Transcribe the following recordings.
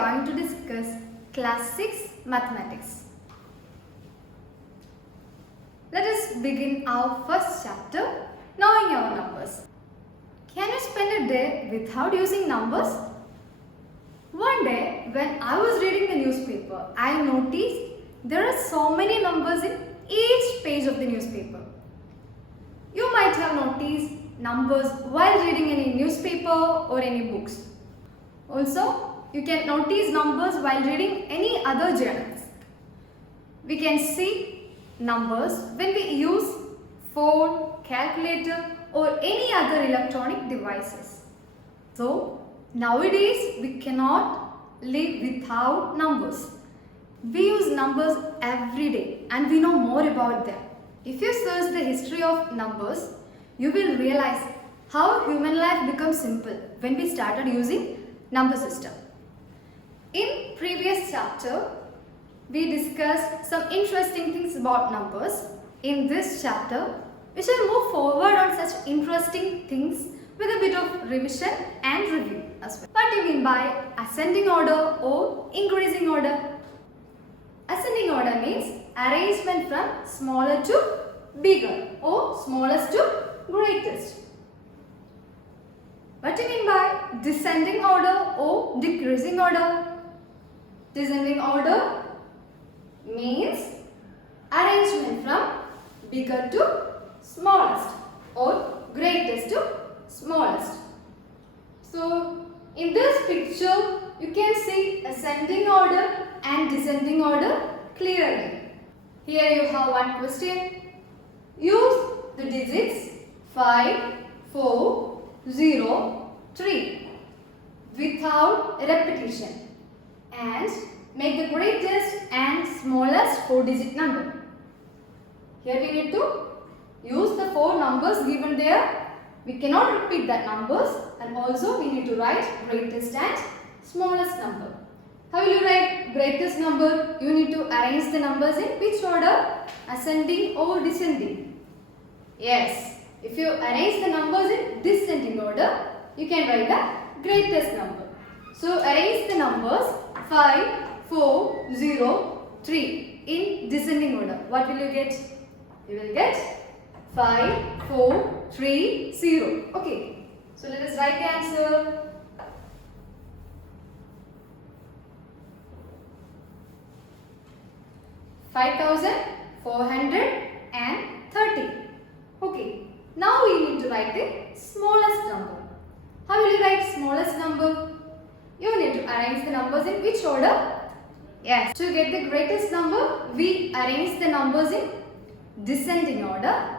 going to discuss Class 6 Mathematics. Let us begin our first chapter, Knowing Our Numbers. Can you spend a day without using numbers? One day when I was reading the newspaper, I noticed there are so many numbers in each page of the newspaper. You might have noticed numbers while reading any newspaper or any books. Also, you can notice numbers while reading any other journals. We can see numbers when we use phone, calculator or any other electronic devices. So, nowadays we cannot live without numbers. We use numbers every day and we know more about them. If you search the history of numbers, you will realize how human life becomes simple when we started using number system. In previous chapter, we discussed some interesting things about numbers. In this chapter, we shall move forward on such interesting things with a bit of revision and review as well. What do you mean by ascending order or increasing order? Ascending order means arrangement from smaller to bigger or smallest to greatest. What do you mean by descending order or decreasing order? Descending order means arrangement from bigger to smallest or greatest to smallest. So, in this picture, you can see ascending order and descending order clearly. Here you have one question. Use the digits 5, 4, 0, 3 without repetition and make the greatest and smallest 4-digit number. Here we need to use the 4 numbers given there. We cannot repeat that numbers, and also we need to write greatest and smallest number. How will you write greatest number? You need to arrange the numbers in which order? Ascending or descending? Yes, if you arrange the numbers in descending order, you can write the greatest number. So arrange the numbers 5, 4, 0, 3 in descending order. What will you get? You will get 5, 4, 3, 0. Okay. So let us write the answer. $5,430. Okay. Now we need to write the smallest number. How will you write smallest number? You need to arrange the numbers in which order? Yes. To get the greatest number, we arrange the numbers in descending order.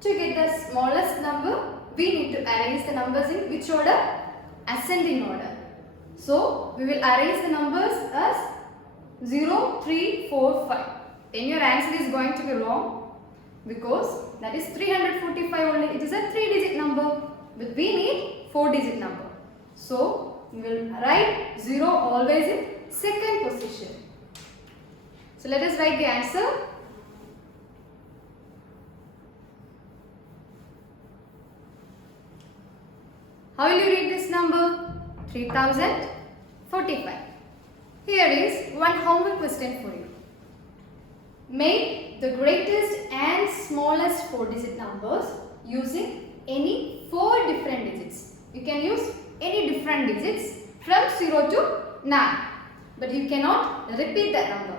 To get the smallest number, we need to arrange the numbers in which order? Ascending order. So, we will arrange the numbers as 0, 3, 4, 5. Then your answer is going to be wrong because that is 345 only. It is a 3-digit number, but we need 4-digit number. So, we will write 0 always in second position. So, let us write the answer. How will you read this number? 3045. Here is one homework question for you. Make the greatest and smallest 4-digit numbers using any 4 different digits. You can use any different digits from 0 to 9. But you cannot repeat that number.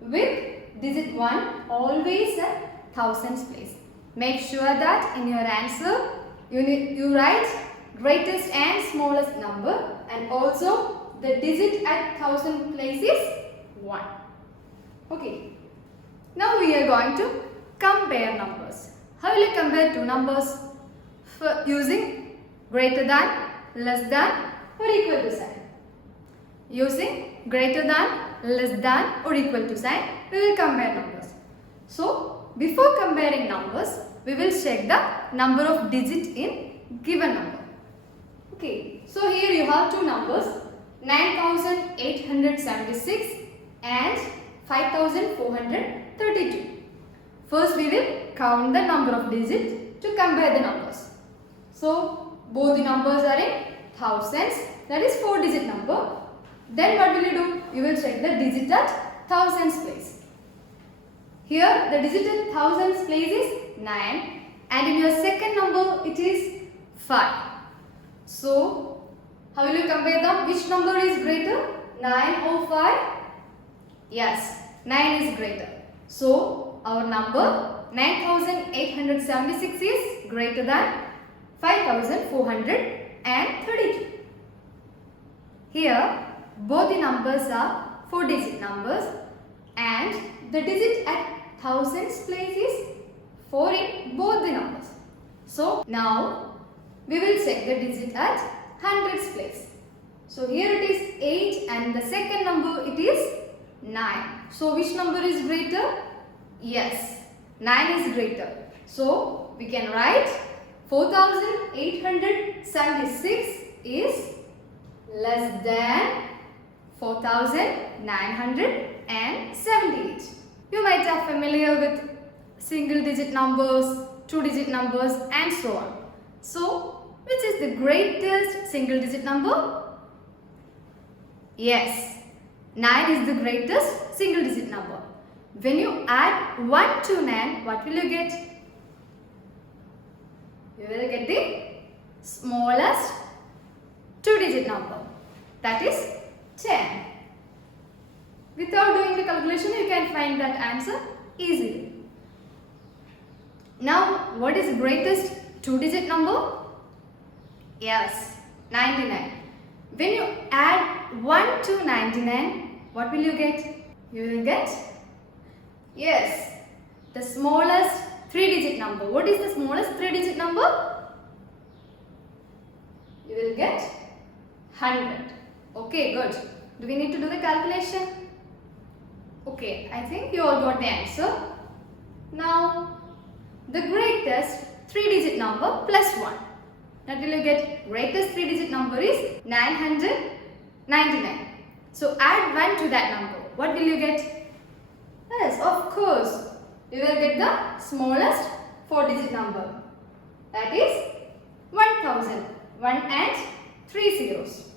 With digit 1 always at thousands place. Make sure that in your answer you write greatest and smallest number, and also the digit at 1000 place is 1. Okay. Now we are going to compare numbers. How will you compare two numbers? For using greater than, less than or equal to sign. Using greater than, less than or equal to sign, we will compare numbers. So, before comparing numbers, we will check the number of digits in given number. Okay, so here you have two numbers, 9876 and 5432. First we will count the number of digits to compare the numbers. So both the numbers are in thousands, that is 4-digit number. Then what will you do? You will check the digit at thousands place. Here the digit at thousands place is 9 and in your second number it is 5. So how will you compare them? Which number is greater? 9 or 5? Yes, 9 is greater. So our number 9876 is greater than 5432. Here both the numbers are 4-digit numbers and the digit at thousands place is 4 in both the numbers. So now we will check the digit at hundreds place. So here it is 8 and the second number it is 9. So which number is greater? Yes, 9 is greater. So we can write 4876 is less than 4978. You might are familiar with single digit numbers, 2-digit numbers and so on. So which is the greatest single digit number? Yes, 9 is the greatest single digit number. When you add 1 to 9, what will you get? You will get the smallest 2-digit number, that is 10. Without doing the calculation, you can find that answer easily. Now, what is the greatest 2-digit number? Yes, 99. When you add 1 to 99, what will you get? You will get, yes, the smallest 3-digit number. What is the smallest 3-digit number? You will get 100. Okay, good. Do we need to do the calculation? Okay, I think you all got the answer. Now, the greatest 3-digit number plus 1. That will you get? Greatest 3-digit number is 999. So add 1 to that number. What will you get? Yes, of course. You will get the smallest 4-digit number. That is 1000. 1 and 3 zeros.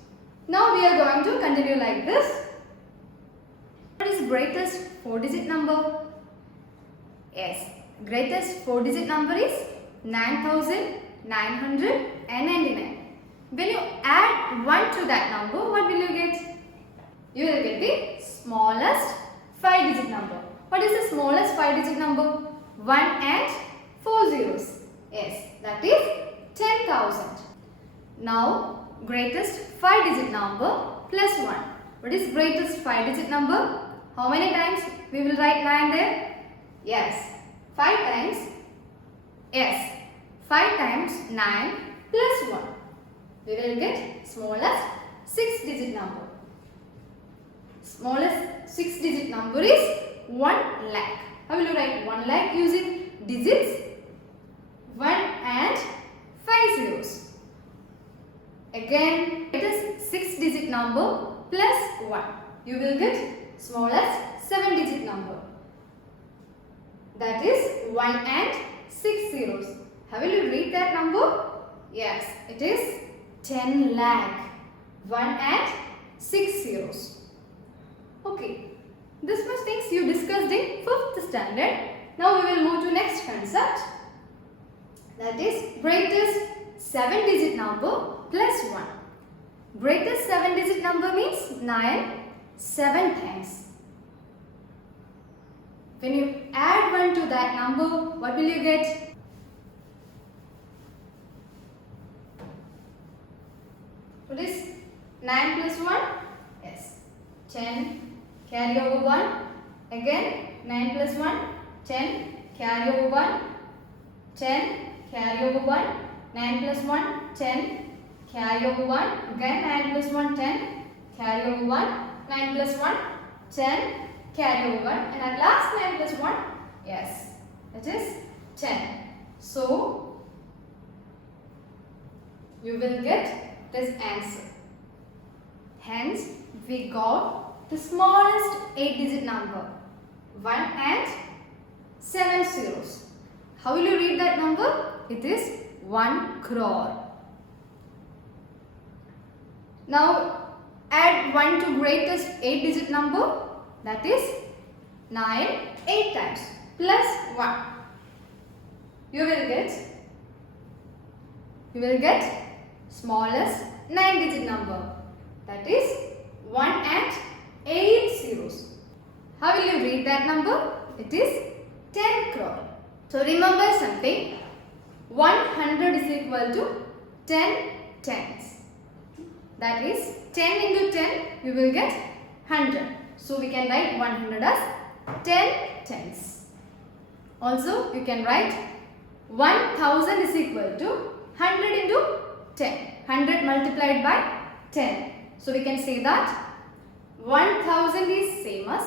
Now we are going to continue like this. What is greatest 4-digit number? Yes, greatest 4-digit number is 9999. When you add 1 to that number, what will you get? You will get the smallest 5-digit number. What is the smallest 5-digit number? 1 and 4 zeros. Yes, that is 10,000. Now, greatest 5-digit number plus 1. What is greatest 5-digit number? How many times we will write 9 there? Yes, 5 times. Yes, 5 times 9 plus 1. We will get smallest 6-digit number. Smallest 6-digit number is 1 lakh. How will you write 1 lakh using digits 1 and 5 zeros? Again, it is 6-digit number plus 1. You will get smallest 7-digit number. That is 1 and 6 zeros. How will you read that number? Yes, it is 10 lakh. 1 and 6 zeros. Okay, this much things you discussed in 5th standard. Now we will move to next concept. That is greatest 7-digit number plus 1. Greatest 7-digit number means 9 7 times. When you add 1 to that number, what will you get? What is 9 plus 1? Yes, 10. Carry over 1. Again, 9 plus 1, 10. Carry over 1, 10. Carry over 1. 9 plus 1, 10. Carry over 1. Again, 9 plus 1, 10. Carry over 1. 9 plus 1, 10. Carry over 1. And at last, 9 plus 1. Yes, that is 10. So, you will get this answer. Hence, we got the smallest 8-digit number, 1 and 7 zeros. How will you read that number? It is 1 crore. Now, add 1 to greatest 8-digit number, that is 9 8 times plus 1. You will get smallest 9-digit number, that is 1 and 8 zeros. How will you read that number? It is 10 crore. So remember something, 100 is equal to 10 tens. That is 10 into 10, you will get 100. So we can write 100 as 10 tens. Also you can write 1000 is equal to 100 into 10. 100 multiplied by 10. So we can say that 1000 is same as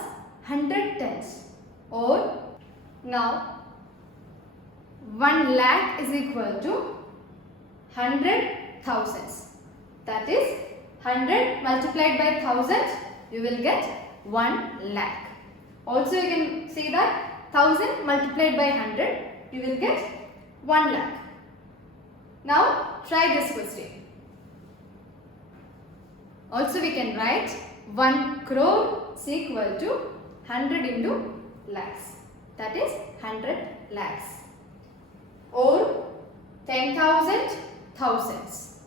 100 tens. Or now 1 lakh is equal to 100 thousands. That is 100 multiplied by 1000, you will get 1 lakh. Also you can say that 1000 multiplied by 100, you will get 1 lakh. Now try this question. Also we can write 1 crore is equal to 100 into lakhs. That is 100 lakhs. Or 10,000 thousands.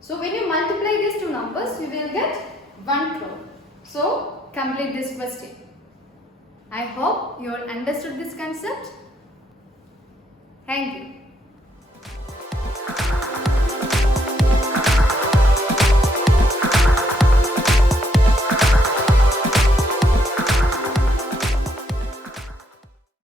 So when you multiply these two numbers, you will get 1 crore. So complete this question. I hope you all understood this concept. Thank you.